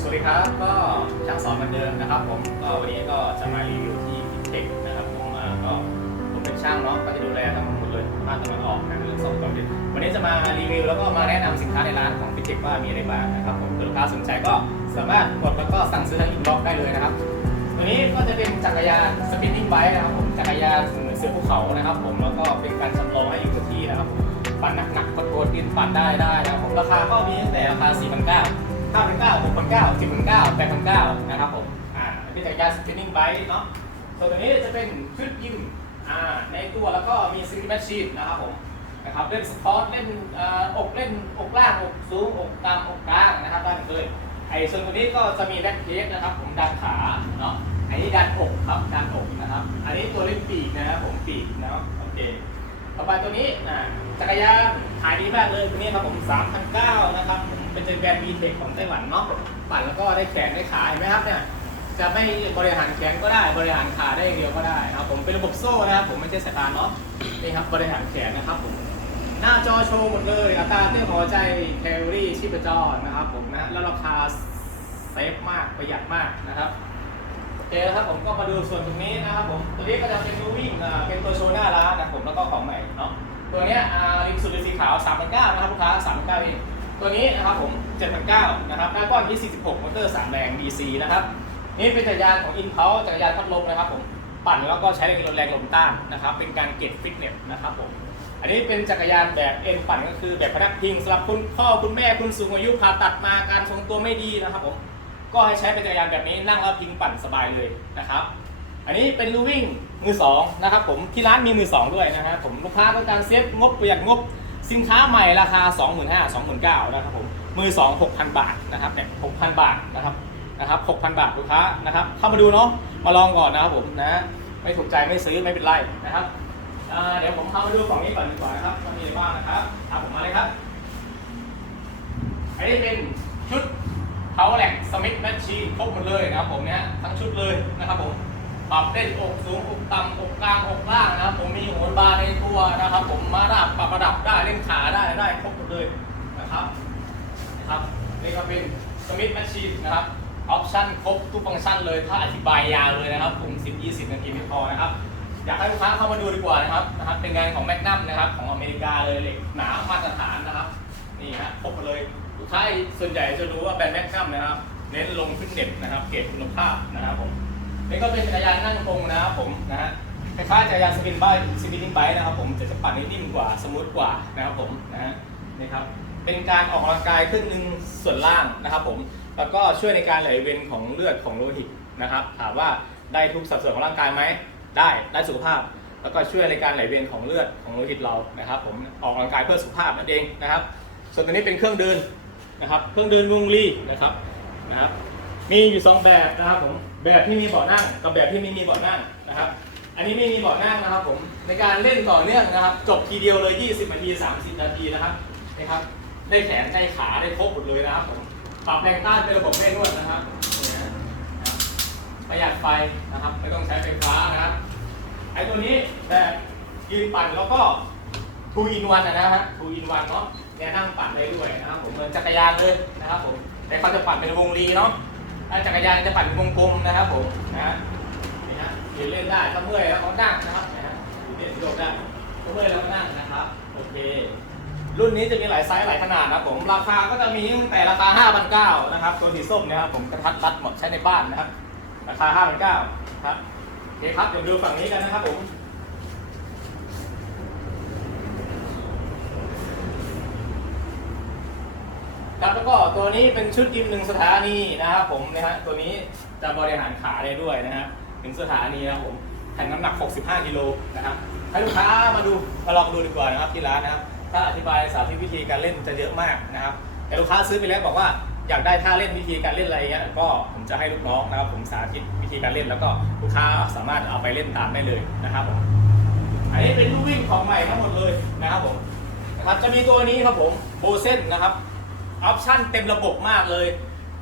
สวัสดีครับ ก็ช่างสอนเหมือนเดิมนะครับ ผมก็วันนี้ก็จะมารีวิวที่ฟิตเทคนะครับผมก็ผมเป็นช่างเนาะก็จะดูแลทั้งหมดเลยภาคตะวันออกนะเรื่องซ่อมความเร็ววันนี้จะมารีวิวแล้วก็มาแนะนำสินค้าในร้านของฟิตเทคว่ามีอะไรบ้างนะครับผมลูกค้าสนใจก็สามารถกดแล้วก็สั่งซื้อทางอินบ็อกซ์ได้เลยนะครับตัวนี้ก็จะเป็นจักรยานสปินนิ่งไบค์นะครับผมจักรยานเหมือนเสือภูเขานะครับผมแล้วก็เป็นการจำลองให้อยู่กับที่นะครับผมปั่นหนักๆโคตรๆดินปั่นได้ได้นะครับผมราคาก็มีตั้งแต่ราคา4 9 0 0 5 9 0 0 6 9 0 0 10 9 0 8 9 0 0นะครับผม อ่าเป็นจักรยานสปินนิ่งไบค์เนาะ ส่วนตัวนี้จะเป็นชุดยิมอ่าในตัวแล้วก็มีซิงแมชชีนนะครับผมนะครับเล่นสปอร์ตเล่นอ่ออกเล่นอกล่างอกสูงอกต่ำอกกลางนะครับได้หมดเลยไอ้ส่วนตัวนี้ก็จะมีแบ็คเทสนะครับผมดันขาเนาะอันนี้ดันอกครับดันอกนะครับ อันนี้ตัวเล่นปีกนะครับผมปีกนะครับโอเคต่อไปตัวนี้อ่าจักรยานขายดีมากเลยตัวนี้ครับผม3,900นะครับผ เป็นแบรนด์ v t e c h ของไต้หวันเนาะปั่นแล้วก็ได้แขนได้ขาเห็นไหมครับเนี่ยจะไม่บริหารแขนก็ได้บริหารขาได้อย่างเดียวก็ได้ครับผมเป็นระบบโซ่นะครับผมไม่ใช่สายพาเนาะนี่ครับบริหารแขนนะครับผมหน้าจอโชว์หมดเลยอัตราเต้นหัวใจแคลอรี่ชีพจรนะครับผมนะแล้วราคาเซฟมากประหยัดมากนะครับโอเคครับผมก็มาดูส่วนตรงนี้นะครับผมตัวนี้ก็จะเป็นนูวิ่งอ่าเป็นตัวโชว์หน้าร้านนะครับผมแล้วก็ของใหม่เนาะตัวเนี้ยอ่าริมสุดเป็นสีขาว3 9 0 0นะครับลูกค้า3 9 0 0เอง ตัวนี้นะครับผม7,900นะครับหน้าก้อนที่46 มอเตอร์ 3 แรง DC นะครับ นี่เป็นจักรยานของ i n p u l s จักรยานพัดลมนะครับผมปั่นแล้วก็ใช้แรงลมแรงลมต้านนะครับ เป็นการเก็บฟิตเนสนะครับผม อันนี้เป็นจักรยานแบบเอ็นปั่นก็คือแบบพนักพิงสำหรับคุณพ่อคุณแม่คุณสูงอายุผ่าตัดมาการทรงตัวไม่ดีนะครับผม ก็ให้ใช้เป็นจักรยานแบบนี้นั่งแล้วพิงปั่นสบายเลยนะครับ อันนี้เป็นลูวิ่งมือสองนะครับผมที่ร้านมีมือสองด้วยนะฮะผมลูกค้าต้องการเซฟงบประหยัดงบ สินค้าใหม่ราคา 25,000 2 9 0 0นะครับผมมือสอง6,000 บาทนะครับเนี่ย6,000 บาทนะครับนะครับ6,000 บาทลูกค้านะครับเข้ามาดูเนาะมาลองก่อนนะครับผมนะไม่ถูกใจไม่ซื้อไม่เป็นไรนะครับเดี๋ยวผมเข้ามาดูฝั่งนี้ก่อนดีกว่านะครับว่ามีอะไรบ้างนะครับครับผมมาเลยครับอันนี้เป็นชุด Power l a g Smith Machine ครบหมดเลยนะครับผมเนี่ยทั้งชุดเลยนะครับผม ปรับเล่นอกสูงอกต่ำอกกลางอกล่างนะครับ ผมมีโหนบาร์ในตัวนะครับ ผมมาดับปรับระดับได้เล่นขาได้ได้ครบหมดเลยนะครับนะครับนี่ก็เป็น Smith Machine นะครับออปชั่นครบทุกฟังก์ชันเลยถ้าอธิบายยาวเลยนะครับผม10-20 นาทีไม่พอนะครับอยากให้ลูกค้าเข้ามาดูดีกว่านะครับนะครับเป็นงานของแมกนัมนะครับของอเมริกาเลยเหล็กหนามาตรฐานนะครับนี่ฮะครบหมดเลยลูกค้าส่วนใหญ่จะรู้ว่าแบรนด์แมกนัมนะครับ เน้นลงฟิตเนสนะครับ เกรดคุณภาพนะครับผม นี่ก็เป็นจักรยานนั่งตรงนะครับผมนะฮะคล้ายๆจักรยานสปินไบค์สปินนิ่งไบค์นะครับผมจะจะปั่นได้นิ่มกว่าสมูทกว่านะครับผมนะฮะนี่ครับเป็นการออกกำลังกายครึ่งหนึ่งส่วนล่างนะครับผมแล้วก็ช่วยในการไหลเวียนของเลือดของโลหิตนะครับ ถามว่าได้ทุกสัดส่วนของร่างกายไหมได้ได้สุขภาพ แล้วก็ช่วยในการไหลเวียนของเลือดของโลหิตเรานะครับ ผมออกกำลังกายเพื่อสุขภาพนั่นเองนะครับ ส่วนตัวนี้เป็นเครื่องเดินนะครับ เครื่องเดินวงลีนะครับนะครับ มีอยู่สองแบบนะครับผม แบบที่มีเบาะนั่งกับแบบที่ไม่มีเบาะนั่งนะครับ อันนี้ไม่มีเบาะนั่งนะครับผมในการเล่นต่อเนื่องนะครับ จบทีเดียวเลย 20 นาที 30 นาทีนะครับนะครับ ได้แขนได้ขาได้ครบหมดเลยนะครับผมปรับแรงต้านเป็นระบบแม่นวดนะครับ ประหยัดไฟนะครับไม่ต้องใช้ไฟฟ้านะครับไอ้ตัวนี้แบบยืนปั่นแล้วก็2 in 1นวันนะฮะ2 in 1เนาะเนี่ยนั่งปั่นได้ด้วยนะครับผมเหมือนจักรยานเลยนะครับผมแต่เขาจะปั่นเป็นวงรีเนาะ จักรยานจะปั่นวงกลมนะครับผมนะฮะนี่ฮะยืนเล่นได้ถ้าเมื่อยแล้วก็นั่งนะครับนะฮะยืนเล่นสะดวกได้ถ้าเมื่อยแล้วก็นั่งนะครับโอเค รุ่นนี้จะมีหลายไซส์หลายขนาดนะครับผมราคาก็จะมีตั้งแต่ราคา5,900นะครับตัวสีส้มเนะครับผมกระทัดรัดหมดใช้ในบ้านนะครับ ราคา5,900ครับโอเคครับเดี๋ยวดูฝั่งนี้กันนะครับผม ครับแล้ว ก็ตัวนี้เป็นชุดยิมหนึ่งสถานีนะครับผมนะฮะตัวนี้จะบริหารขาได้ด้วยนะฮะถึงสถานีนะครับผมแผ่นน้ำหนัก 65กิโลนะครับให้ลูกค้ามาดูมาลองดูดีกว่านะครับที่ร้านนะครับ ถ้าอธิบายสาธิตวิธีการเล่นจะเยอะมากนะครับ แต่ลูกค้าซื้อไปแล้วบอกว่าอยากได้ท่าเล่นวิธีการเล่นอะไรเงี้ยก็ผมจะให้ลูกน้องนะครับผมสาธิตวิธีการเล่นแล้วก็ลูกค้าสามารถเอาไปเล่นตามได้เลยนะครับผมอันนี้เป็นลูกวิ่งของใหม่ทั้งหมดเลยนะครับผมนะครับจะมีตัวนี้ครับผมโบเซนนะครับ ออปชันเต็มระบบมากเลย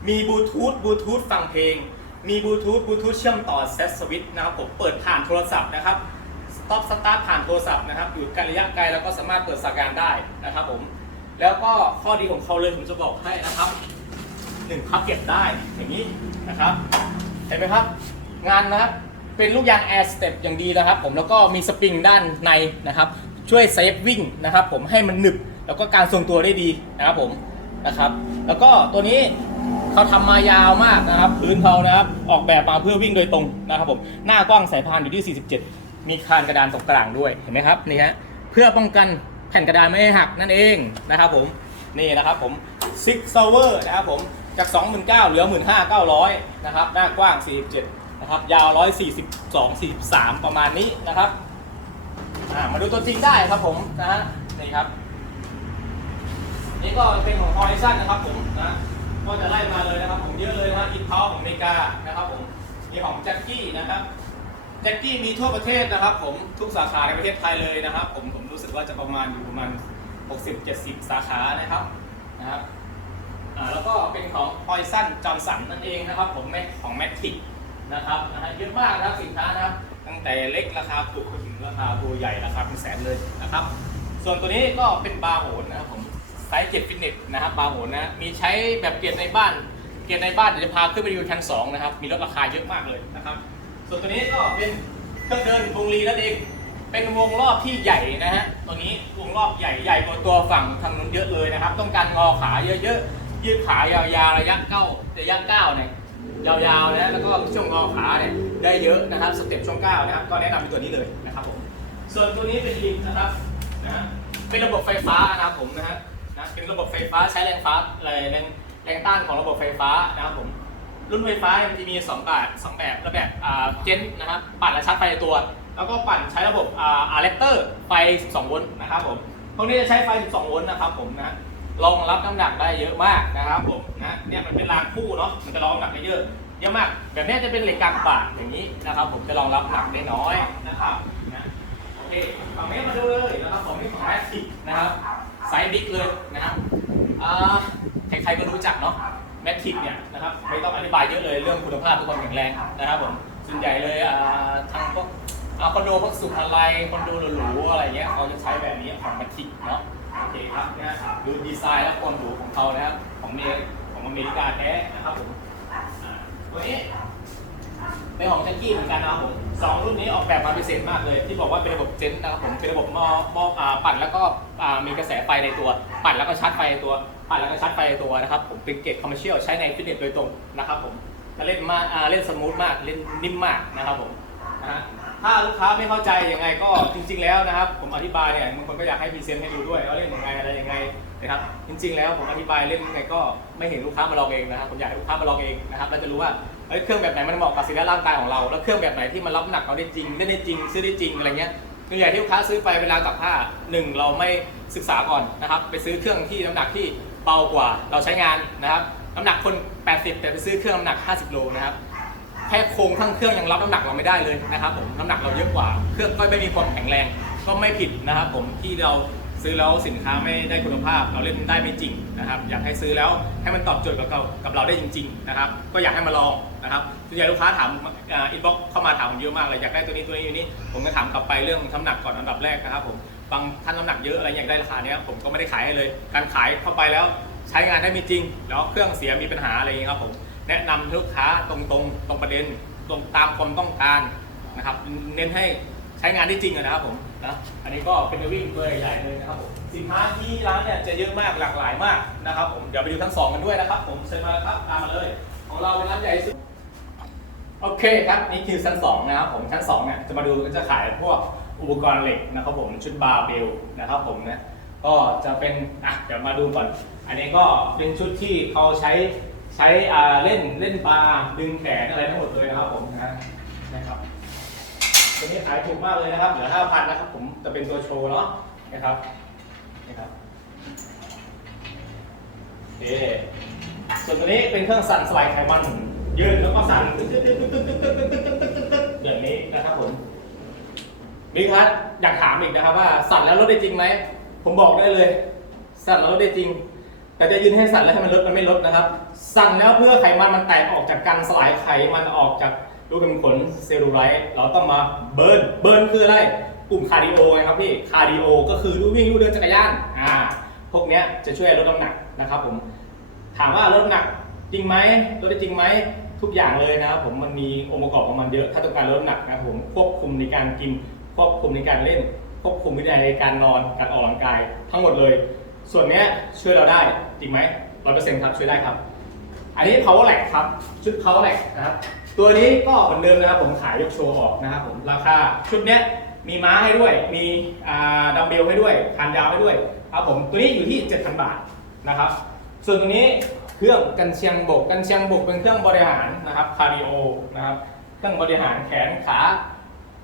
มีบลูทูธบลูทูธฟังเพลง มีบลูทูธบลูทูธเชื่อมต่อเซตสวิตช์นะครับผมเปิดผ่านโทรศัพท์นะครับสต็อปสตาร์ทผ่านโทรศัพท์นะครับอยู่กันระยะไกลแล้วก็สามารถเปิดสัญญาณได้นะครับผมแล้วก็ข้อดีของเขาเลยผมจะบอกให้นะครับหนึ่งพับเก็บได้อย่างนี้นะครับ เห็นไหมครับ งานนะครับเป็นลูกยาง Air Step อย่างดีนะครับ ผมแล้วก็มีสปริงด้านในนะครับ ช่วยเซฟวิ่งนะครับ ผมให้มันหนึบแล้วก็การทรงตัวได้ดีนะครับผม นะครับ แล้วก็ตัวนี้เขาทำมายาวมากนะครับ พื้นเขานะครับ ออกแบบมาเพื่อวิ่งโดยตรงนะครับผมหน้ากว้างสายพานอยู่ที่ 47 มีคานกระดานตรงกลางด้วยเห็นไหมครับนี่ฮะเพื่อป้องกันแผ่นกระดานไม่ให้หักนั่นเองนะครับผมนี่นะครับผมซิกซาวเวอร์นะครับผมจาก 29,000เหลือ 15,900นะครับหน้ากว้าง 47นะครับยาว 142 43 ประมาณนี้นะครับมาดูตัวจริงได้ครับผมนะฮะนี่ครับ นี่ก็เป็นของ Horizon นะครับผมนะก็จะไล่มาเลยนะครับ ผมเยอะเลยนะอินเ u าของอเมริกานะครับผมมีของแจ็คกี้นะครับแจ็คกี้มีทั่วประเทศนะครับ ผมทุกสาขาในประเทศไทยเลยนะครับ ผมผมรู้สึกว่าจะประมาณอยู่ประมาณ 60-70 สาขานะครับนะครับแล้วก็เป็นของ Horizon Johnson นั่นเองนะครับ ผมของ Matic นะครับนะฮะเยอะมากนะครับสินค้านะครับ ตั้งแต่เล็กราคาถูกไปถึงราคาตัวใหญ่ราคาเป็นแสนเลยนะครับ ส่วนตัวนี้ก็เป็นบาร์โหนนะครับผม ส์เจ็ดฟิตเนสนะครับบาโหนนะมีใช้แบบเกียร์ในบ้าน เกียร์ในบ้านเดี๋ยวจะพาขึ้นไปดูชั้นสองนะครับ มีลดราคาเยอะมากเลยนะครับ ส่วนตัวนี้ก็เป็นเครื่องเดินวงลีนั่นเองเป็นวงรอบที่ใหญ่นะฮะตัวนี้วงรอบใหญ่ใหญ่กว่าตัวฝั่งทางนู้นเยอะเลยนะครับ ต้องการงอขาเยอะๆยืดขายาวๆระยะเก้าระยะเก้าเนี่ยยาวๆนะแล้วก็ช่วงงอขาเนี่ยได้เยอะนะครับสเต็ปช่วงเก้านะครับก็แนะนำเป็นตัวนี้เลยนะครับผมส่วนตัวนี้เป็นลิงนะครับนะเป็นระบบไฟฟ้านะครับผมนะฮะ เป็นระบบไฟฟ้าใช้แรงฟ้าแรงแรงต้านของระบบไฟฟ้านะครับผมรุ่นไฟฟ้ามันจะมี2แบบสองแบบระแบบเจนนะครับปั่นและชาร์จไฟในตัว แล้วก็ปั่นใช้ระบบอาอะแดปเตอร์ไฟ 12 โวลต์นะครับผมพวกนี้จะใช้ไฟ 12 โวลต์นะครับผมนะรองรับน้ำหนักได้เยอะมากนะครับผมนะเนี่ยมันเป็นรางคู่เนาะมันจะรองน้ำหนักได้เยอะเยอะมาก แบบนี้จะเป็นเหล็กกลางป่าอย่างนี้นะครับ ผมจะรองรับหนักได้น้อยนะครับนะโอเคฝั่งนี้มาดูเลยนะครับผมนี่ของแอสติกนะครับ ไซส์บิ๊กเลยนะครับใครๆก็รู้จักเนาะแมทริกเนี่ยนะครับไม่ต้องอธิบายเยอะเลยเรื่องคุณภาพทุกความแข็งแรงนะครับผมส่วนใหญ่เลยทางพวกคอนโดพวกสุขอะไรคอนโดหรูๆอะไรเงี้ยเขาจะใช้แบบนี้ของแมทริกเนาะโอเคครับนะดูดีไซน์และความหรูของเขานะครับของเมของอเมริกาแท้นะครับผมอ่าตัวนี้ เป็นของแจ็คกี้เหมือนกันนะครับผมสองรุ่นนี้ออกแบบมาพิเศษมากเลย ที่บอกว่าเป็นระบบเจนนะครับผมเป็นระบบหม้อหม้ออ่าปั่นแล้วก็อ่ามีกระแสไฟในตัว ปั่นแล้วก็ชาร์จไฟในตัว ปั่นแล้วก็ชาร์จไฟในตัวนะครับผมเป็นเกรดคอมเมอร์เชียลใช้ในฟิตเนสโดยตรงนะครับผมเล่นมากอ่าเล่นสมูทมากเล่นนิ่มมากนะครับผมนะฮะถ้าลูกค้าไม่เข้าใจยังไงก็จริง ๆ แล้วนะครับ ผมอธิบายเนี่ยบางคนก็อยากให้พรีเซนต์ให้ดูด้วยว่าเล่นยังไงอะไรยังไง นะครับจริงๆแล้วผมอธิบายเล่นยังไงก็ไม่เห็นลูกค้ามาลองเองนะครับผมอยากให้ลูกค้ามาลองเองนะครับแล้วจะรู้ว่าเอ้ยเครื่องแบบไหนมันเหมาะกับสรีระร่างกายของเรา แล้วเครื่องแบบไหนที่มันรับน้ำหนักเราได้จริงเล่นได้จริงซื้อได้จริงอะไรเงี้ยส่วนใหญ่ที่ลูกค้าซื้อไปเวลาตักผ้าหนึ่งเราไม่ศึกษาก่อนนะครับไปซื้อเครื่องที่น้ำหนักที่เบากว่าเราใช้งานนะครับน้ำหนักคน 80 แต่ไปซื้อเครื่องน้ำหนัก 50 โลนะครับแค่โครงทั้งเครื่องยังรับน้ำหนักเราไม่ได้เลยนะครับผมน้ำหนักเราเยอะกว่า เครื่องก็ไม่มีความแข็งแรงก็ไม่ผิดนะครับผมที่เรา ซื้อแล้วสินค้าไม่ได้คุณภาพ เราเล่นได้ไม่จริงนะครับ อยากให้ซื้อแล้วให้มันตอบโจทย์กับเรากับเราได้จริง ๆ นะครับ ก็อยากให้มาลองนะครับส่วนใหญ่ลูกค้าถามอินบ็อกเข้ามาถามผมเยอะมากเลยอยากได้ตัวนี้ตัวนี้ตัวนี้ผมก็ถามกลับไปเรื่องน้ำหนักก่อนอันดับแรกนะครับผมบางท่านน้ำหนักเยอะอะไรอยากได้ราคาเนี้ยผมก็ไม่ได้ขายให้เลย การขายเข้าไปแล้วใช้งานได้ไม่จริง แล้วเครื่องเสียมีปัญหาอะไรอย่างเงี้ครับผมแนะนำลูกค้าตรงๆ ตรงประเด็นตรงตามความต้องการนะครับเน้นให้ใช้งานได้จริงนะครับผม นะอันนี้ก็เป็นวิ่งตัวใหญ่ๆเลยนะครับผมสินค้าที่ร้านเนี่ยจะเยอะมากหลากหลายมากนะครับผมเดี๋ยวไปดูทั้งสองกันด้วยนะครับ ผมเชิญมาครับตามมาเลย ของเราเป็นร้านใหญ่สุดโอเคครับนี่คือชั้น2นะครับผมชั้น2เนี่ยจะมาดูก็จะขายพวกอุปกรณ์เหล็กนะครับผมชุดบาร์เบลนะครับผมนะก็จะเป็นอะเดี๋ยวมาดูก่อน อันนี้ก็เป็นชุดที่เขาใช้ใช้อ่าเล่นเล่นบาร์ดึงแขนอะไรทั้งหมดเลยนะครับผมนะ ตัวนี้ขายถูกมากเลยนะครับ เหลือ5,000นะครับ ผมจะเป็นตัวโชว์เนาะนะครับนะครับโอส่วนตัวนี้เป็นเครื่องสั่นสลายไขมันยืนแล้วก็สั่นตึ๊กตึ๊กตึ๊กตึ๊กตึ๊กตึ๊กตึ๊กตึ๊กตึ๊กตึ๊กตึ๊กตึ๊กแบบนี้นะครับผมมิกครับอยากถามอีกนะครับว่าสั่นแล้วลดได้จริงไหมผมบอกได้เลย สั่นแล้วลดได้จริง แต่จะยืนให้สั่นแล้วให้มันลดมันไม่ลดนะครับ สั่นแล้วเพื่อไขมันมันแตกออกจากการสลายไขมันออกจาก รูขุมขนเซลลูไลท์เราต้องมาเบิร์นเบิร์นคืออะไรกลุ่มคาร์ดิโอไงครับพี่คาร์ดิโอก็คือลู่วิ่งลู่เดินจักรยานอ่าพวกเนี้ยจะช่วยลดน้ำหนักนะครับผมถามว่าลดน้ำหนักจริงไหมลดได้จริงไหมทุกอย่างเลยนะครับผมมันมีองค์ประกอบของมันเยอะถ้าต้องการลดน้ำหนักนะครับผมควบคุมในการกินควบคุมในการเล่น ควบคุมวินัยในการนอนการออกกำลังกาย ทั้งหมดเลย ส่วนเนี้ยช่วยเราได้จริงไหมร้อยเปอร์เซ็นต์ครับช่วยได้ครับ อันนี้ power rack ครับชุด power rack นะครับ ตัวนี้ก็เหมือนเดิมนะครับผมขายยกโชว์ออกนะครับผมราคาชุดเนี้ยมีม้าให้ด้วย มีดัมเบลให้ด้วยคานยาวให้ด้วยครับผมตัวนี้อยู่ที่ 7,000 บาทนะครับ ส่วนตรงนี้เครื่องกันเชียงบกกันเชียงบกเป็นเครื่องบริหารนะครับคาร์ดิโอนะครับเครื่องบริหารแขนขา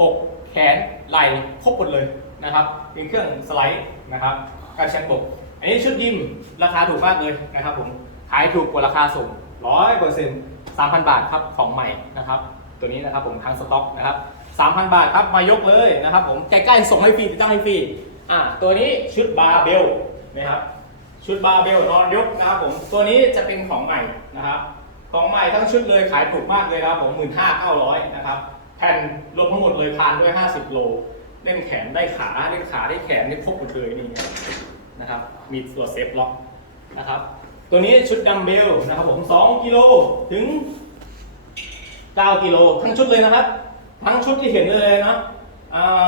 อกแขนไหล่ครบหมดเลยนะครับเป็นเครื่องสไลด์นะครับกันเชียงบก อันนี้ชุดยิมราคาถูกมากเลยนะครับผมขายถูกกว่าราคาส่งร้อยเปอร์เซ็นต์ สามพันบาทครับของใหม่นะครับตัวนี้นะครับผมทางสต็อกนะครับสามพันบาทครับมายกเลยนะครับผมใกล้ๆส่งให้ฟรีติดตั้งให้ฟรีอ่าตัวนี้ชุดบาร์เบลนะครับชุดบาร์เบลนอนยกนะครับผมตัวนี้จะเป็นของใหม่นะครับของใหม่ทั้งชุดเลยขายถูกมากเลยนะครับผมหมื่นห้าเก้าร้อยนะครับแผ่นรวมทั้งหมดเลยพานด้วยห้าสิบโล เล่นแขนได้ขาเล่นขาได้แขนได้ครบหมดเลยนี่นะครับมีตัวเซฟล็อกนะครับ ตัวนี้ชุดดัมเบลนะครับผม2กิโลถึง 9 กิโลทั้งชุดเลยนะครับ ทั้งชุดที่เห็นเลยนะ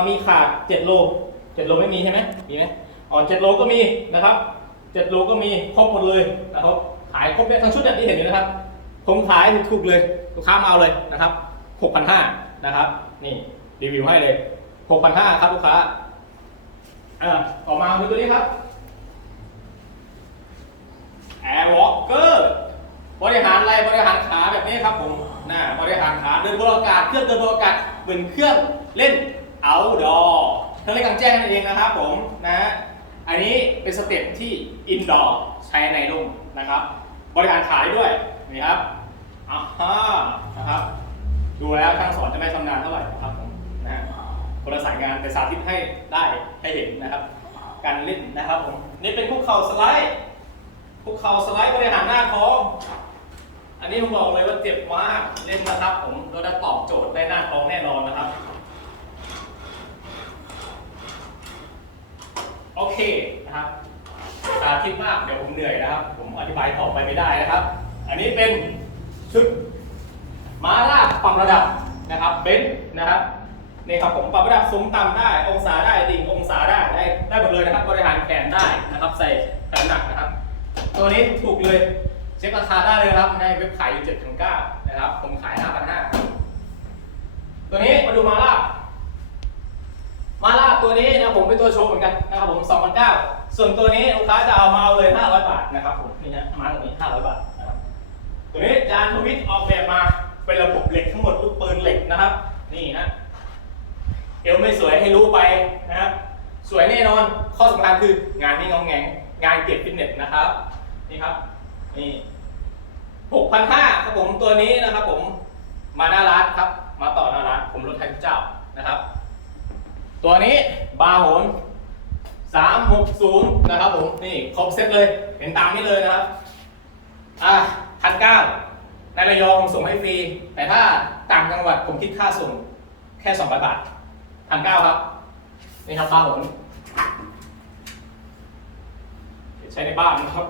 มีขาด 7 โล 7 โลไม่มีใช่ไหมมีไหมอ๋อ7โลก็มีนะครับ 7 โลก็มีครบหมดเลยนะครับขายครบเนี่ยทั้งชุดเนี่ยที่เห็นอยู่นะครับ ผมขายถูกเลยลูกค้ามาเอาเลยนะครับ 6,500นะครับ นี่รีวิวให้เลย 6,500ครับลูกค้าอ่าออกมาดูตัวนี้ครับ Air Walker บริหารอะไรบริหารขาแบบนี้ครับผมนะบริหารขาเดินบนอากาศเครื่องเดินบนอากาศเหมือนเครื่องเล่น outdoor เครื่องเล่นกลางแจ้งนั่นเองนะครับผมนะอันนี้เป็นสเต็ปที่ indoor ใช้ในร่มนะครับ บริหารขาด้วยนี่ครับอ่าฮะนะครับ ดูแล้วช่างสอนจะไม่ชำนาญเท่าไหร่ครับผมนะฮะคนละสายงานแต่สาธิตให้ได้ให้เห็นนะครับ การเล่นนะครับผมนี่เป็นคุกเข่าสไลด์ ภูเขาสไลด์บริหารหน้าท้อง อันนี้ผมบอกเลยว่าเจ็บมากเล่นนะครับผมเราได้ตอบโจทย์ได้หน้าท้องแน่นอนนะครับ โอเคนะครับสาธิตมากเดี๋ยวผมเหนื่อยนะครับ ผมอธิบายต่อไปไม่ได้นะครับ อันนี้เป็นชุดม้าลากปรับระดับนะครับเบนซ์นะครับนี่ครับผมปรับระดับสูงต่ำได้ องศาได้ดิ่งองศาได้ได้ได้หมดเลยนะครับบริหารแขนได้นะครับ ใส่แขนหนัก ตัวนี้ถูกเลยเช็คราคาได้เลยครับในเว็บขายอยู่7ถึง9นะครับ ผมขาย5,500ตัวนี้มาดูมาล่ามาล่าตัวนี้นะผมเป็นตัวโชว์เหมือนกันนะครับผม2,900ส่วนตัวนี้ลูกค้าจะเอามาเอาเลย500บาทนะครับผมนี่นะมาตัวนี้500บาทนะครับตัวนี้จานทวิตออกแบบมาเป็นระบบเหล็กทั้งหมดลูกปืนเหล็กนะครับ นี่นะเอวไม่สวยให้รู้ไปนะครับสวยแน่นอน ข้อสำคัญคืองานที่งองแงงงานเก็บฟิตเนสนะครับ นี่ครับ นี่หกพันห้าครับผมตัวนี้นะครับผมมาหน้าร้านครับ มาต่อหน้าร้านผมลดให้ทุกเจ้านะครับ ตัวนี้บาร์โหนสามหกศูนย์นะครับผมนี่ครบเซ็ตเลย เห็นตามนี้เลยนะครับอะพันเก้าในระยองผมส่งให้ฟรี แต่ถ้าต่างจังหวัดผมคิดค่าส่งแค่สองร้อยบาทพันเก้าครับนี่ครับบาร์โหนใช้ในบ้านนะครับ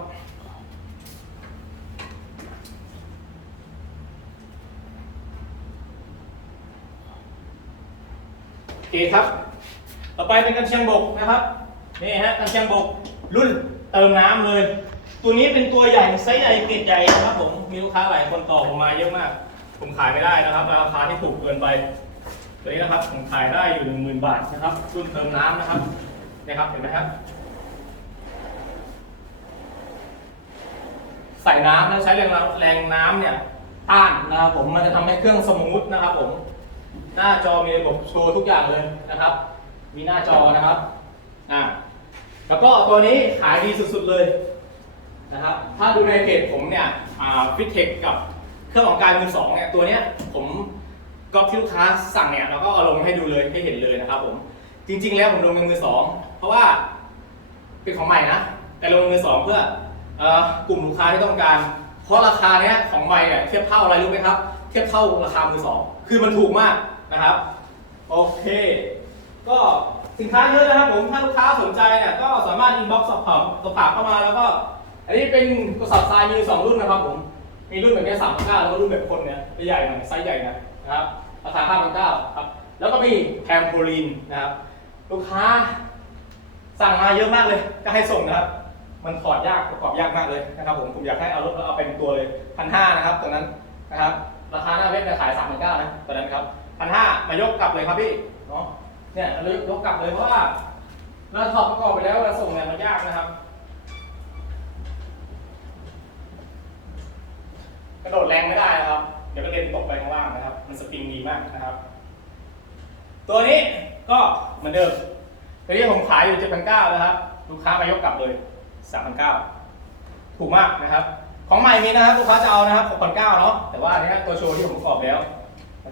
เคครับ ต่อไปเป็นกันเชียงบกนะครับ นี่ฮะกันเชียงบกรุ่นเติมน้ำเลย ตัวนี้เป็นตัวใหญ่ไซส์ใหญ่ติดใหญ่นะครับผม มีลูกค้าหลายคนต่อผมมาเยอะมาก ผมขายไม่ได้นะครับ ราคาที่ถูกเกินไป ตัวนี้นะครับผมขายได้อยู่หนึ่งหมื่นบาทนะครับรุ่นเติมน้ำนะครับนี่ครับเห็นไหมครับใส่น้ำแล้วใช้แรงแรงน้ำเนี่ยต้านนะครับผมมันจะทำให้เครื่องสมูทนะครับผม หน้าจอมีระบบโชว์ทุกอย่างเลยนะครับ มีหน้าจอนะครับอ่าแล้วก็ตัวนี้ขายดีสุดๆเลยนะครับ ถ้าดูในเพจผมเนี่ยฟิตเทคกับเครื่องของการมือสองเนี่ยตัวเนี้ยผมก็ที่ลูกค้าสั่งเนี่ยเราก็เอาลงให้ดูเลยให้เห็นเลยนะครับผมจริง ๆ แล้วผมลงเป็นมือสองเพราะว่าเป็นของใหม่นะแต่ลงเป็นมือสองเพื่ออกลุ่มลูกค้าที่ต้องการ เพราะราคาเนี้ยของใหม่เนี่ยเทียบเท่าอะไรรู้ไหมครับ เทียบเท่าราคามือสองคือมันถูกมาก นะครับ โอเค ก็สินค้าเยอะนะครับผม ถ้าลูกค้าสนใจเนี่ยก็สามารถอินบ็อกซ์สอบถามสอบถามเข้ามาแล้วก็ อันนี้เป็นกระสอบทรายมีสองรุ่นนะครับผม มีรุ่นแบบนี้สามพันเก้าแล้วก็รุ่นแบบคนเนี่ยใหญ่หน่อยไซส์ใหญ่นะนะครับราคาห้าพันเก้าครับ แล้วก็มีแทมโพลีนนะครับ ลูกค้า สั่งมาเยอะมากเลย ก็ให้ส่งนะครับ มันถอดยากประกอบยากมากเลยนะครับผม ผมอยากให้เอารถแล้วเอาเป็นตัวเลยพันห้านะครับตัวนั้นนะครับ ราคาหน้าเว็บเนี่ยขายสามพันเก้านะตัวนั้นครับ พันห้ามายกกลับเลยครับพี่เนาะเนี่ยเรายกกลับเลยเพราะว่าเราถอดประกอบไปแล้วเราส่งเนี่ยมันยากนะครับ กระโดดแรงไม่ได้นะครับ เดี๋ยวก็เด็นตกไปข้างล่างนะครับ มันสปริงดีมากนะครับ ตัวนี้ก็เหมือนเดิมตัวนี้ผมขายอยู่7,900นะครับ ลูกค้ามายกกลับเลย3,900ถูกมากนะครับ ของใหม่มีนะครับลูกค้าจะเอานะครับ6,900เนาะแต่ว่าอันนี้ตัวโชว์ที่ผมประกอบแล้ว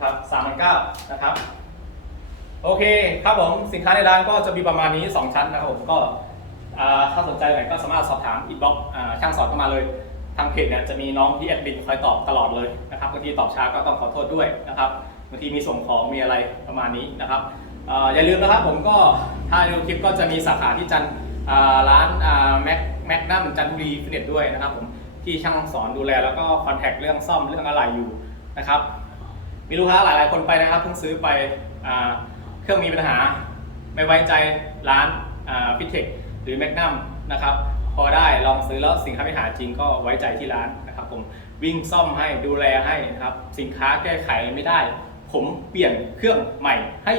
นะครับ3,900นะครับ โอเคครับผมสินค้าในร้านก็จะมีประมาณนี้ 2 ชั้นนะครับผมก็ถ้าสนใจไหนก็สามารถสอบถามอินบ็อกช่างสอนเข้ามาเลย ทางเพจเนี่ยจะมีน้องที่แอดมินคอยตอบตลอดเลยนะครับบางทีตอบช้าก็ต้องขอโทษด้วยนะครับบางทีมีส่งของมีอะไรประมาณนี้นะครับอย่าลืมนะครับผมก็ถ้าดูคลิปก็จะมีสาขาที่จันร้านแม็กแม็กนัมจันทบุรีฟิตเนสด้วยนะครับผมที่ช่างสอนดูแลแล้วก็คอนแทคเรื่องซ่อมเรื่องอะไรอยู่นะครับ มีลูกค้าหลายๆ คนไปนะครับเพิ่งซื้อไปอเครื่องมีปัญหา ไม่ไว้ใจร้านฟิตเทคหรือแมกนัมนะครับพอได้ลองซื้อแล้วสินค้าไม่หาจริงก็ไว้ใจที่ร้านนะครับผมวิ่งซ่อมให้ดูแลให้นะครับสินค้าแก้ไขไม่ได้ ผมเปลี่ยนเครื่องใหม่ให้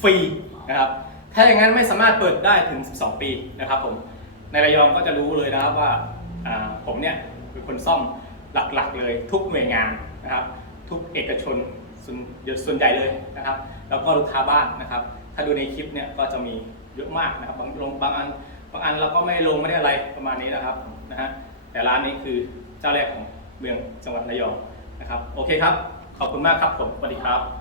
ฟรีนะครับถ้าอย่างนั้นไม่สามารถเปิดได้ถึง 12 ปีนะครับผมในระยองก็จะรู้เลยนะครับว่าอ่าผมเนี่ยเป็นคนซ่อมหลักๆเลยทุกหน่วยงานนะครับทุกเอกชน ส่วนส่วนใหญ่เลยนะครับ แล้วก็ลูกค้าบ้านนะครับ ถ้าดูในคลิปเนี่ยก็จะมีเยอะมากนะครับบางลงบางอันบางอันเราก็ไม่ลงไม่ได้อะไรประมาณนี้นะครับนะฮะแต่ร้านนี้คือเจ้าแรกของเมืองจังหวัดระยองนะครับ โอเคครับ ขอบคุณมากครับผมสวัสดีครับ